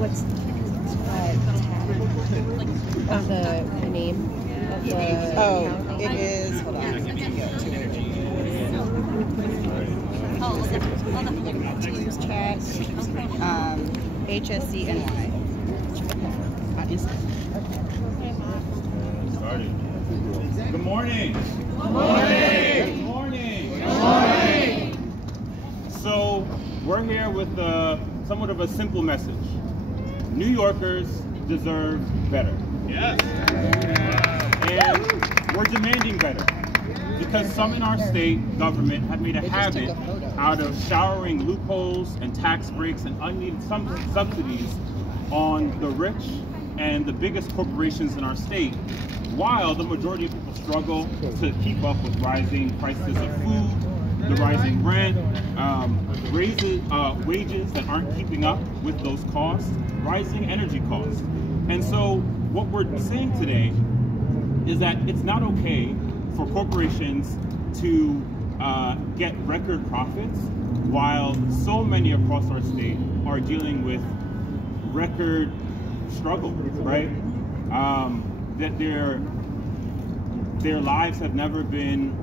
what's of the name of the account? It is, hold on, Teams chat, HSCNY. Good morning. Good morning. Good morning. Good morning. So we're here with somewhat of a simple message. New Yorkers deserve better. Yes. And we're demanding better because some in our state government have made a habit out of showering loopholes and tax breaks and unneeded subsidies on the rich and the biggest corporations in our state, while the majority of people struggle to keep up with rising prices of food, the rising rent, wages that aren't keeping up with those costs, rising energy costs. And so what we're saying today is that it's not okay for corporations to get record profits while so many across our state are dealing with record struggle, right? That their lives have never been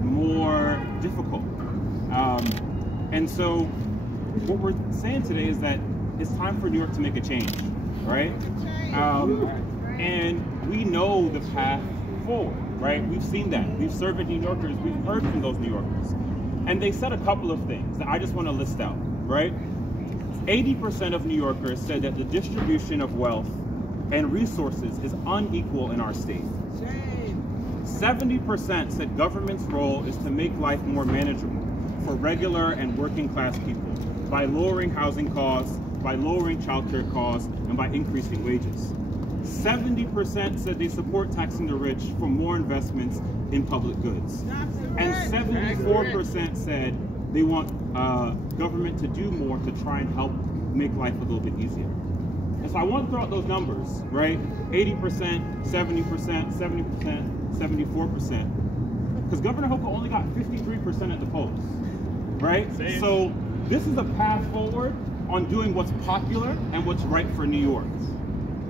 more difficult. And so what we're saying today is that it's time for New York to make a change, right? And we know the path forward, right? We've seen that. We've surveyed New Yorkers. We've heard from those New Yorkers. And they said a couple of things that I just want to list out, right? 80% of New Yorkers said that the distribution of wealth and resources is unequal in our state. 70% said government's role is to make life more manageable for regular and working class people by lowering housing costs, by lowering childcare costs, and by increasing wages. 70% said they support taxing the rich for more investments in public goods. And 74% said they want government to do more to try and help make life a little bit easier. And so I want to throw out those numbers, right? 80%, 70%, 70%, 74%. Because Governor Hochul only got 53% at the polls, right? Same. So this is a path forward on doing what's popular and what's right for New York.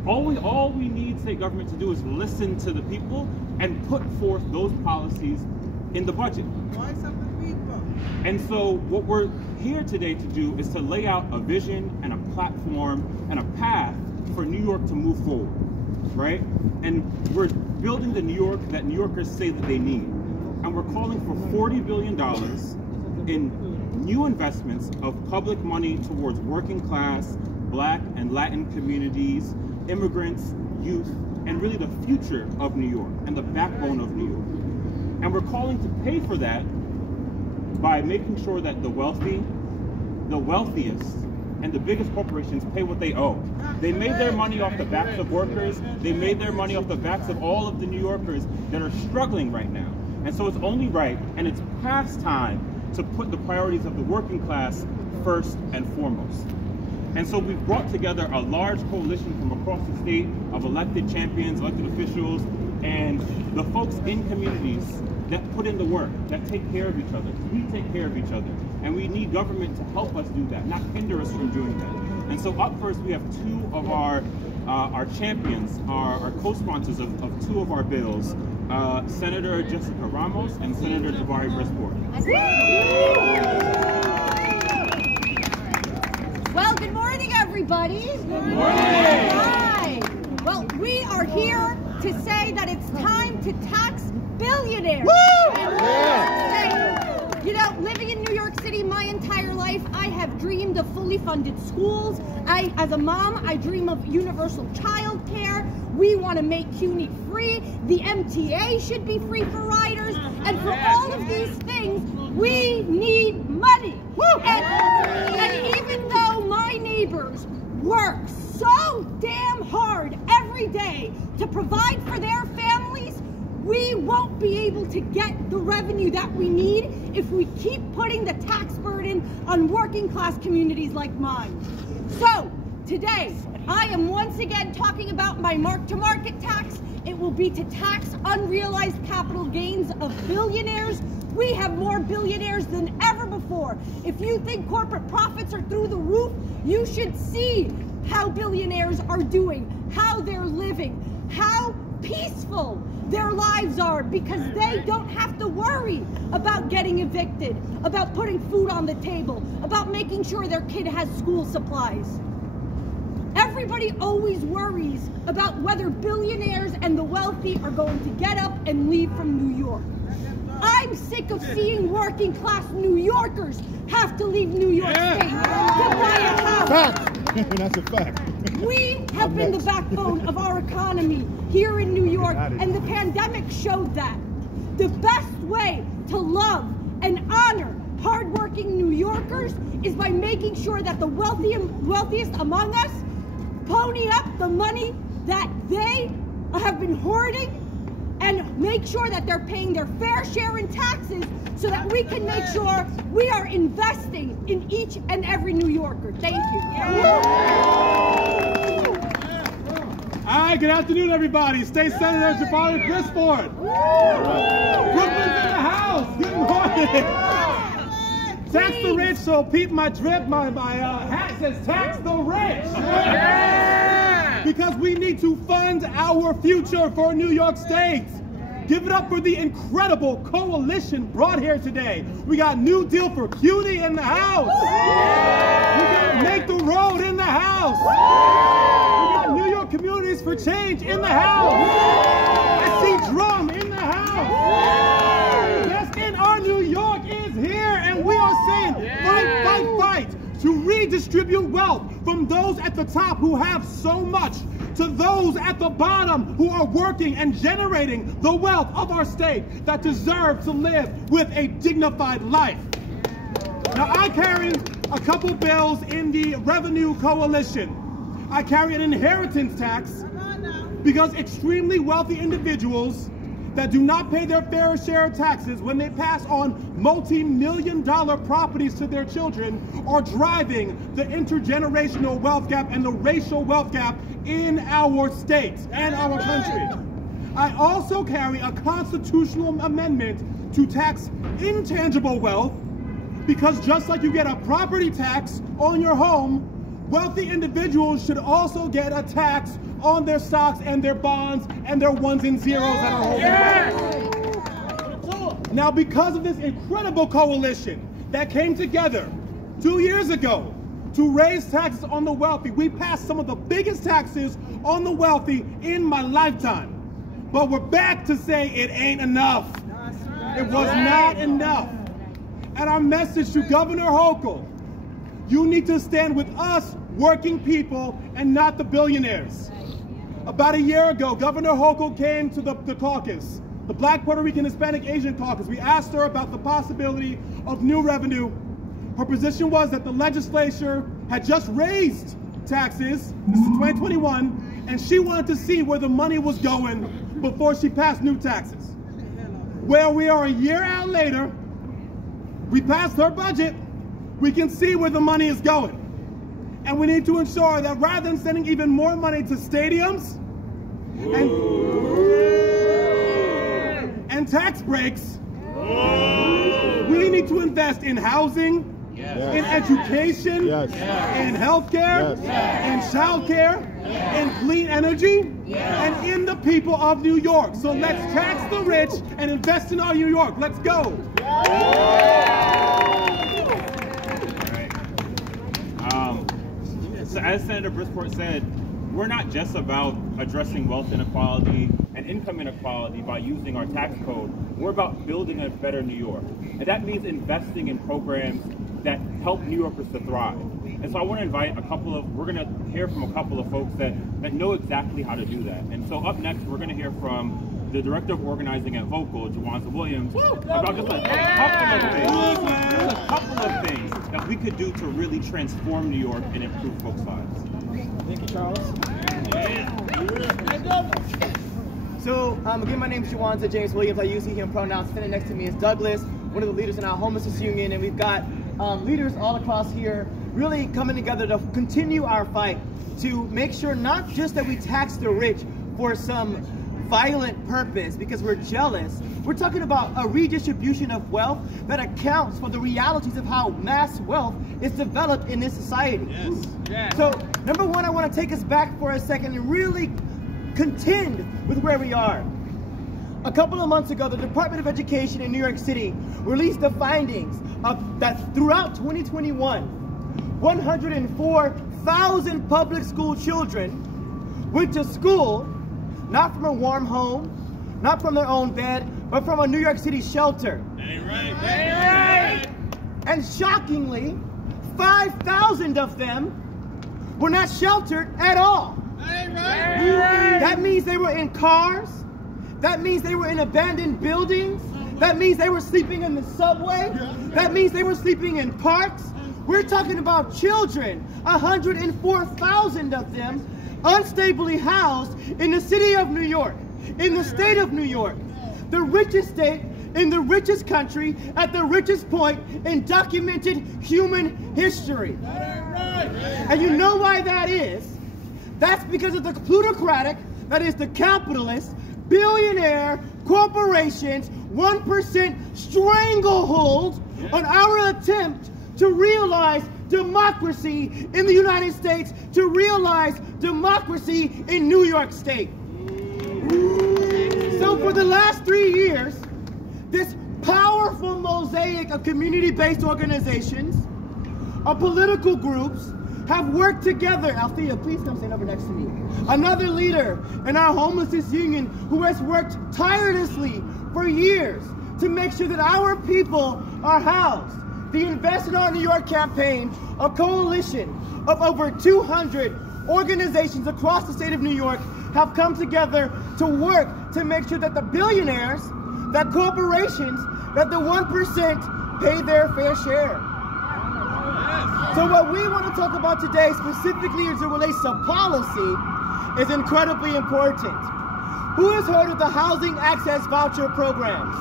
All we need state government to do is listen to the people and put forth those policies in the budget. Voice of the people. And so what we're here today to do is to lay out a vision and a platform and a path for New York to move forward, right? And we're building the New York that New Yorkers say that they need. And we're calling for $40 billion in new investments of public money towards working class, Black and Latin communities, immigrants, youth, and really the future of New York and the backbone of New York. And we're calling to pay for that by making sure that the wealthy, the wealthiest, and the biggest corporations pay what they owe. They made their money off the backs of workers. They made their money off the backs of all of the New Yorkers that are struggling right now. And so it's only right, and it's past time to put the priorities of the working class first and foremost. And so we've brought together a large coalition from across the state of elected champions, elected officials, and the folks in communities that put in the work, that take care of each other. We take care of each other, and we need government to help us do that, not hinder us from doing that. And so up first, we have two of our champions, our co-sponsors of two of our bills, Senator Jessica Ramos and Senator Jabari Brisport. Well, good morning, everybody. Good morning. Hi. Well, we are here to say that it's time to tax billionaires. You know, living in New York City my entire life, I have dreamed of fully funded schools. As a mom, I dream of universal child care. We want to make CUNY free. The MTA should be free for riders. And for all of these things, we need money. And even though my neighbors work so damn hard every day to provide for their families, we won't be able to get the revenue that we need if we keep putting the tax burden on working class communities like mine. So today, I am once again talking about my mark-to-market tax. It will be to tax unrealized capital gains of billionaires. We have more billionaires than ever before before. If you think corporate profits are through the roof, you should see how billionaires are doing, how they're living, how peaceful their lives are, because they don't have to worry about getting evicted, about putting food on the table, about making sure their kid has school supplies. Everybody always worries about whether billionaires and the wealthy are going to get up and leave from New York. I'm sick of seeing working class New Yorkers have to leave New York State to buy a house. Fact. That's a fact. We have been the backbone of our economy here in New York, and the pandemic showed that. The best way to love and honor hardworking New Yorkers is by making sure that the wealthiest among us pony up the money that they have been hoarding and make sure that they're paying their fair share in taxes so that we can make sure we are investing in each and every New Yorker. Thank you. All right, good afternoon, everybody. State Senator Jabari Grisford. Brooklyn's in the house. Good morning. Tax the rich, so peep my drip. My hat says tax the rich. Because we need to fund our future for New York State. Give it up for the incredible coalition brought here today. We got New Deal for CUNY in the house. We got Make the Road in the house. We got New York Communities for Change in the house. I see Drum in the house. Yes, and our New York is here, and we are saying fight, fight, fight to redistribute wealth from those at the top who have so much to those at the bottom who are working and generating the wealth of our state that deserve to live with a dignified life. Now, I carry a couple bills in the Revenue Coalition. I carry an inheritance tax because extremely wealthy individuals that do not pay their fair share of taxes when they pass on multi-million-dollar properties to their children are driving the intergenerational wealth gap and the racial wealth gap in our state and our country. I also carry a constitutional amendment to tax intangible wealth because just like you get a property tax on your home, wealthy individuals should also get a tax on their stocks and their bonds and their ones and zeros that are holding wealth. Now, because of this incredible coalition that came together 2 years ago to raise taxes on the wealthy, we passed some of the biggest taxes on the wealthy in my lifetime. But we're back to say it ain't enough. It was not enough. And our message to Governor Hochul, you need to stand with us, working people, and not the billionaires. About a year ago, Governor Hochul came to the caucus, the Black, Puerto Rican, Hispanic, Asian caucus. We asked her about the possibility of new revenue. Her position was that the legislature had just raised taxes, this is 2021, and she wanted to see where the money was going before she passed new taxes. Where we are a year out later, we passed her budget, we can see where the money is going. And we need to ensure that rather than sending even more money to stadiums and tax breaks, we need to invest in housing, in education, in healthcare, in childcare, in clean energy, and in the people of New York. So let's tax the rich and invest in our New York. Let's go. So as Senator Brisport said, we're not just about addressing wealth inequality and income inequality by using our tax code. We're about building a better New York. And that means investing in programs that help New Yorkers to thrive. And so I want to invite we're going to hear from a couple of folks that know exactly how to do that. And so up next, we're going to hear from the Director of Organizing at Vocal, Jawanza Williams, about just a couple of things that we could do to really transform New York and improve folks' lives. Thank you, Charles. So, again, my name is Jawanza James Williams. I use he, him pronouns. Sitting next to me is Douglas, one of the leaders in our homelessness union, and we've got leaders all across here really coming together to continue our fight to make sure not just that we tax the rich for some violent purpose because we're jealous. We're talking about a redistribution of wealth that accounts for the realities of how mass wealth is developed in this society. So, number one, I want to take us back for a second and really contend with where we are. A couple of months ago, the Department of Education in New York City released the findings of that throughout 2021, 104,000 public school children went to school, not from a warm home, not from their own bed, but from a New York City shelter. And shockingly, 5,000 of them were not sheltered at all. That means they were in cars. That means they were in abandoned buildings. That means they were sleeping in the subway. That means they were sleeping in parks. We're talking about children, 104,000 of them, unstably housed in the city of New York, in the state of New York, the richest state in the richest country at the richest point in documented human history. And you know why that is? That's because of the plutocratic, that is the capitalist, billionaire corporations, 1% stranglehold on our attempt to realize democracy in the United States, to realize democracy in New York State. So for the last 3 years, this powerful mosaic of community-based organizations, of political groups, have worked together. Althea, please come stand over next to me. Another leader in our homelessness union who has worked tirelessly for years to make sure that our people are housed. The Invest in Our New York campaign, a coalition of over 200 organizations across the state of New York, have come together to work to make sure that the billionaires, that corporations, that the 1% pay their fair share. So what we want to talk about today, specifically as it relates to policy, is incredibly important. Who has heard of the Housing Access Voucher Program?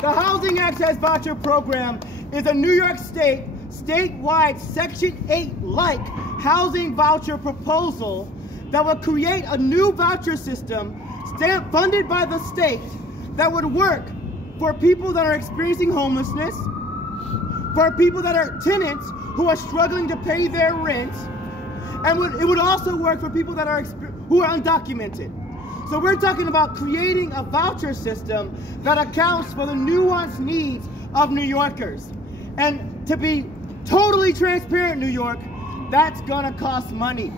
The Housing Access Voucher Program is a New York State, statewide Section 8-like housing voucher proposal that would create a new voucher system funded by the state that would work for people that are experiencing homelessness, for people that are tenants who are struggling to pay their rent, and it would also work for people that are who are undocumented. So we're talking about creating a voucher system that accounts for the nuanced needs of New Yorkers. And to be totally transparent, New York, that's gonna cost money.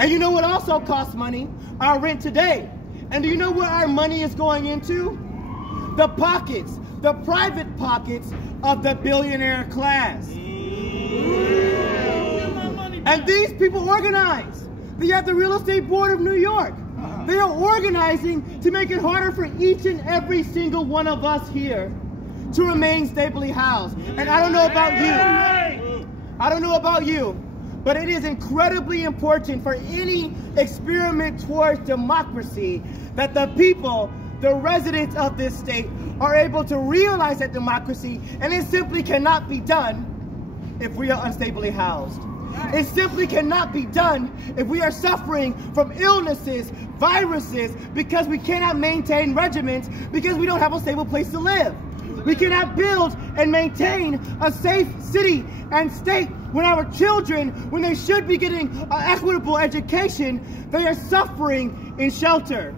And you know what also costs money? Our rent today. And do you know where our money is going into? The pockets, the private pockets of the billionaire class. And these people organize. They have the Real Estate Board of New York. They are organizing to make it harder for each and every single one of us here to remain stably housed. And I don't know about you. I don't know about you, but it is incredibly important for any experiment towards democracy that the people, the residents of this state, are able to realize that democracy, and it simply cannot be done if we are unstably housed. It simply cannot be done if we are suffering from illnesses, viruses, because we cannot maintain regimens, because we don't have a stable place to live. We cannot build and maintain a safe city and state when our children, when they should be getting an equitable education, they are suffering in shelter.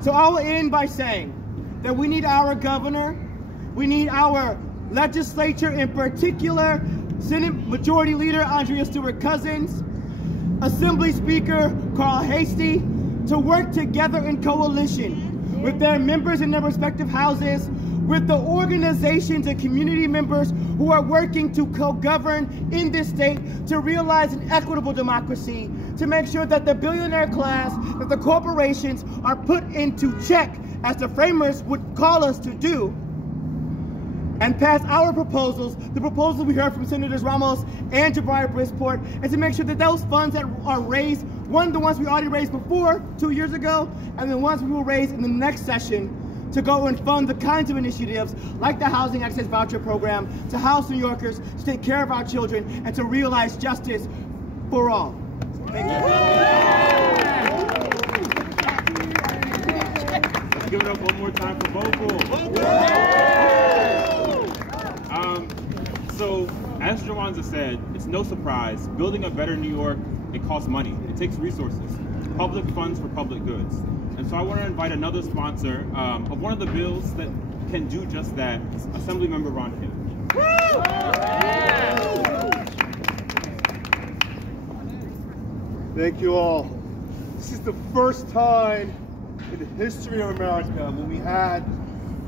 So I will end by saying that we need our governor, we need our legislature, in particular, Senate Majority Leader Andrea Stewart-Cousins, Assembly Speaker Carl Heastie, to work together in coalition with their members in their respective houses, with the organizations and community members who are working to co-govern in this state to realize an equitable democracy, to make sure that the billionaire class, that the corporations are put into check, as the framers would call us to do, and pass our proposals, the proposals we heard from Senators Ramos and Jabari Brisport, and to make sure that those funds that are raised, the ones we already raised before, 2 years ago, and the ones we will raise in the next session, to go and fund the kinds of initiatives like the Housing Access Voucher Program, to house New Yorkers, to take care of our children, and to realize justice for all. Let's give it up one more time for Vocal. So, as Jawanza said, it's no surprise, building a better New York, it costs money. It takes resources. Public funds for public goods. And so I want to invite another sponsor of one of the bills that can do just that, Assemblymember Ron Kim. Thank you all. This is the first time in the history of America when we had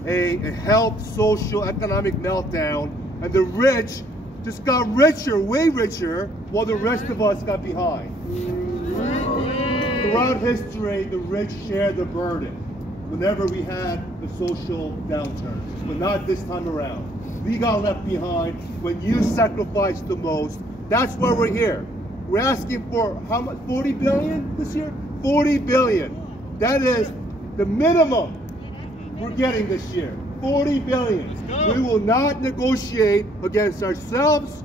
a health, social, economic meltdown, and the rich just got richer, way richer, while the rest of us got behind. Throughout history, the rich shared the burden whenever we had the social downturn, but not this time around. We got left behind when you sacrificed the most. That's why we're here. We're asking for how much? 40 billion this year? 40 billion. That is the minimum we're getting this year. 40 billion. We will not negotiate against ourselves.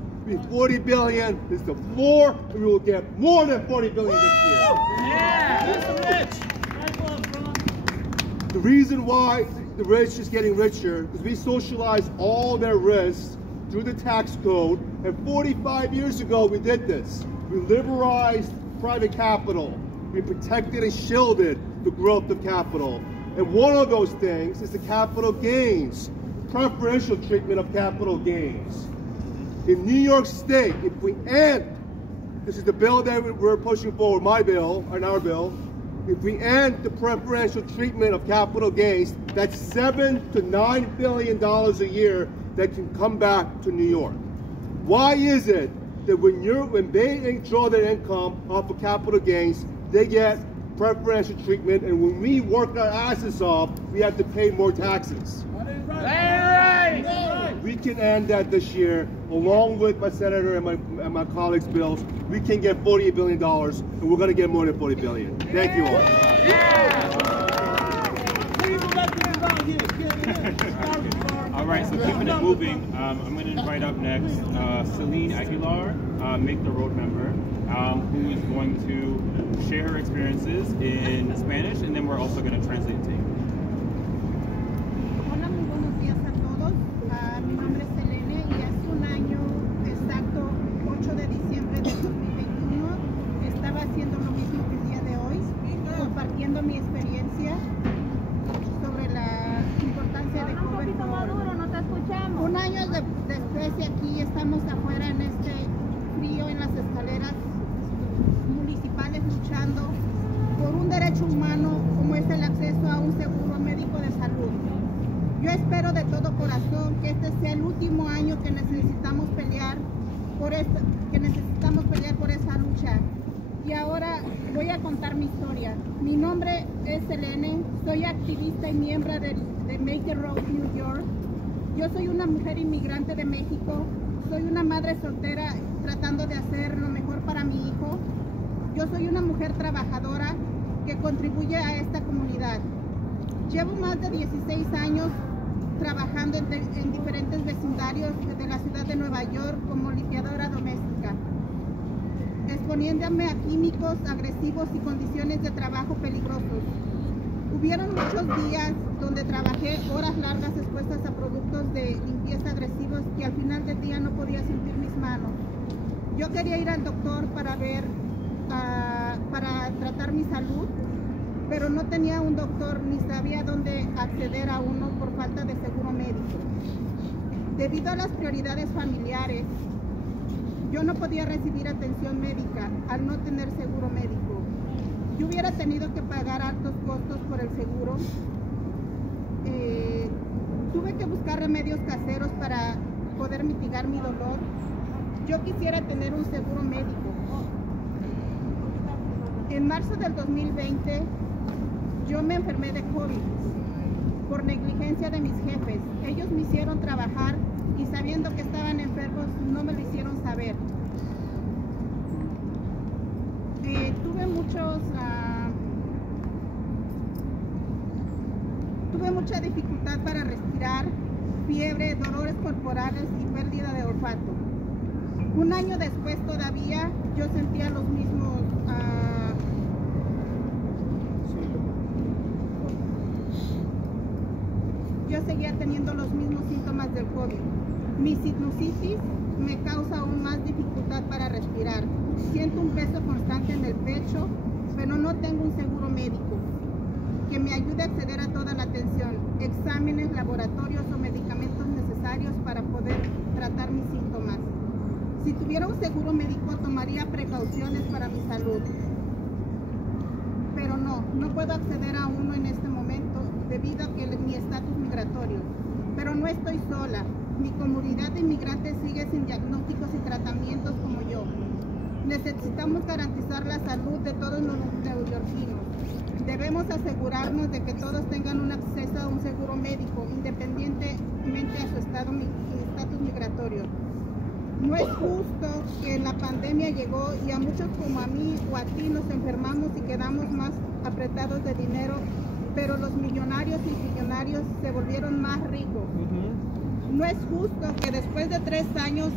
40 billion is the floor, and we will get more than 40 billion this year. The reason why the rich is getting richer is we socialize all their risks through the tax code, and 45 years ago we did this. We liberalized private capital. We protected and shielded the growth of capital. And one of those things is the capital gains, preferential treatment of capital gains. In New York State, if we end, this is the bill that we're pushing forward, my bill, and our bill, if we end the preferential treatment of capital gains, that's $7 to $9 billion a year that can come back to New York. Why is it that when they draw their income off of capital gains, they get preferential treatment, and when we work our asses off, we have to pay more taxes? We can end that this year, along with my senator and my colleagues' bills. We can get $48 billion, and we're going to get more than $40 billion. Thank you all. All right, so keeping it moving, I'm going to invite up next Celine Aguilar, Make the Road member, who is going to share her experiences in Spanish, and then we're also going to translate it to English. Hola, muy buenos días a todos. Mi nombre es Selene y hace un año exacto, 8 de diciembre de 2021, estaba haciendo lo mismo que el día de hoy, compartiendo mi experiencia sobre la importancia de comer. No te escuchamos. Un año después de aquí estamos afuera en este frío en las escaleras municipales luchando por un derecho humano como es el acceso a un seguro médico de salud. Yo espero de todo corazón que este sea el último año que necesitamos pelear por esta lucha. Y ahora voy a contar mi historia. Mi nombre es Selene, soy activista y miembro de Make the Road New York. Yo soy una mujer inmigrante de México, soy una madre soltera tratando de hacer lo mejor para mi hijo. Yo soy una mujer trabajadora que contribuye a esta comunidad. Llevo más de 16 años trabajando en diferentes vecindarios de la ciudad de Nueva York como limpiadora doméstica, exponiéndome a químicos agresivos y condiciones de trabajo peligrosos. Hubieron muchos días donde trabajé horas largas expuestas a productos de limpieza agresivos que al final del día no podía sentir mis manos. Yo quería ir al doctor para tratar mi salud, pero no tenía un doctor ni sabía dónde acceder a uno por falta de seguro médico. Debido a las prioridades familiares, yo no podía recibir atención médica al no tener seguro médico. Yo hubiera tenido que pagar altos costos por el seguro. Tuve que buscar remedios caseros para poder mitigar mi dolor. Yo quisiera tener un seguro médico. En marzo del 2020, yo me enfermé de COVID por negligencia de mis jefes. Ellos me hicieron trabajar y sabiendo que estaban enfermos, no me lo hicieron saber. Tuve mucha dificultad para respirar, fiebre, dolores corporales y pérdida de olfato. Un año después todavía yo sentía los mismos yo seguía teniendo los mismos síntomas del COVID. Mi sinusitis me causa aún más dificultad para respirar. Siento un peso constante en el pecho, pero no tengo un seguro médico que me ayude a acceder a toda la atención, exámenes, laboratorios o medicamentos necesarios para poder tratar mis síntomas. Si tuviera un seguro médico, tomaría precauciones para mi salud. Pero no puedo acceder a uno en este momento debido a mi estatus migratorio. Pero no estoy sola. Mi comunidad de inmigrantes sigue sin diagnósticos y tratamientos como yo. Necesitamos garantizar la salud de todos los neoyorquinos. Debemos asegurarnos de que todos tengan un acceso a un seguro médico, independientemente a su estatus migratorio. No es justo que la pandemia llegó y a muchos como a mí o a ti nos enfermamos y quedamos más apretados de dinero, pero los millonarios y billonarios se volvieron más ricos. No es justo que después de 3 años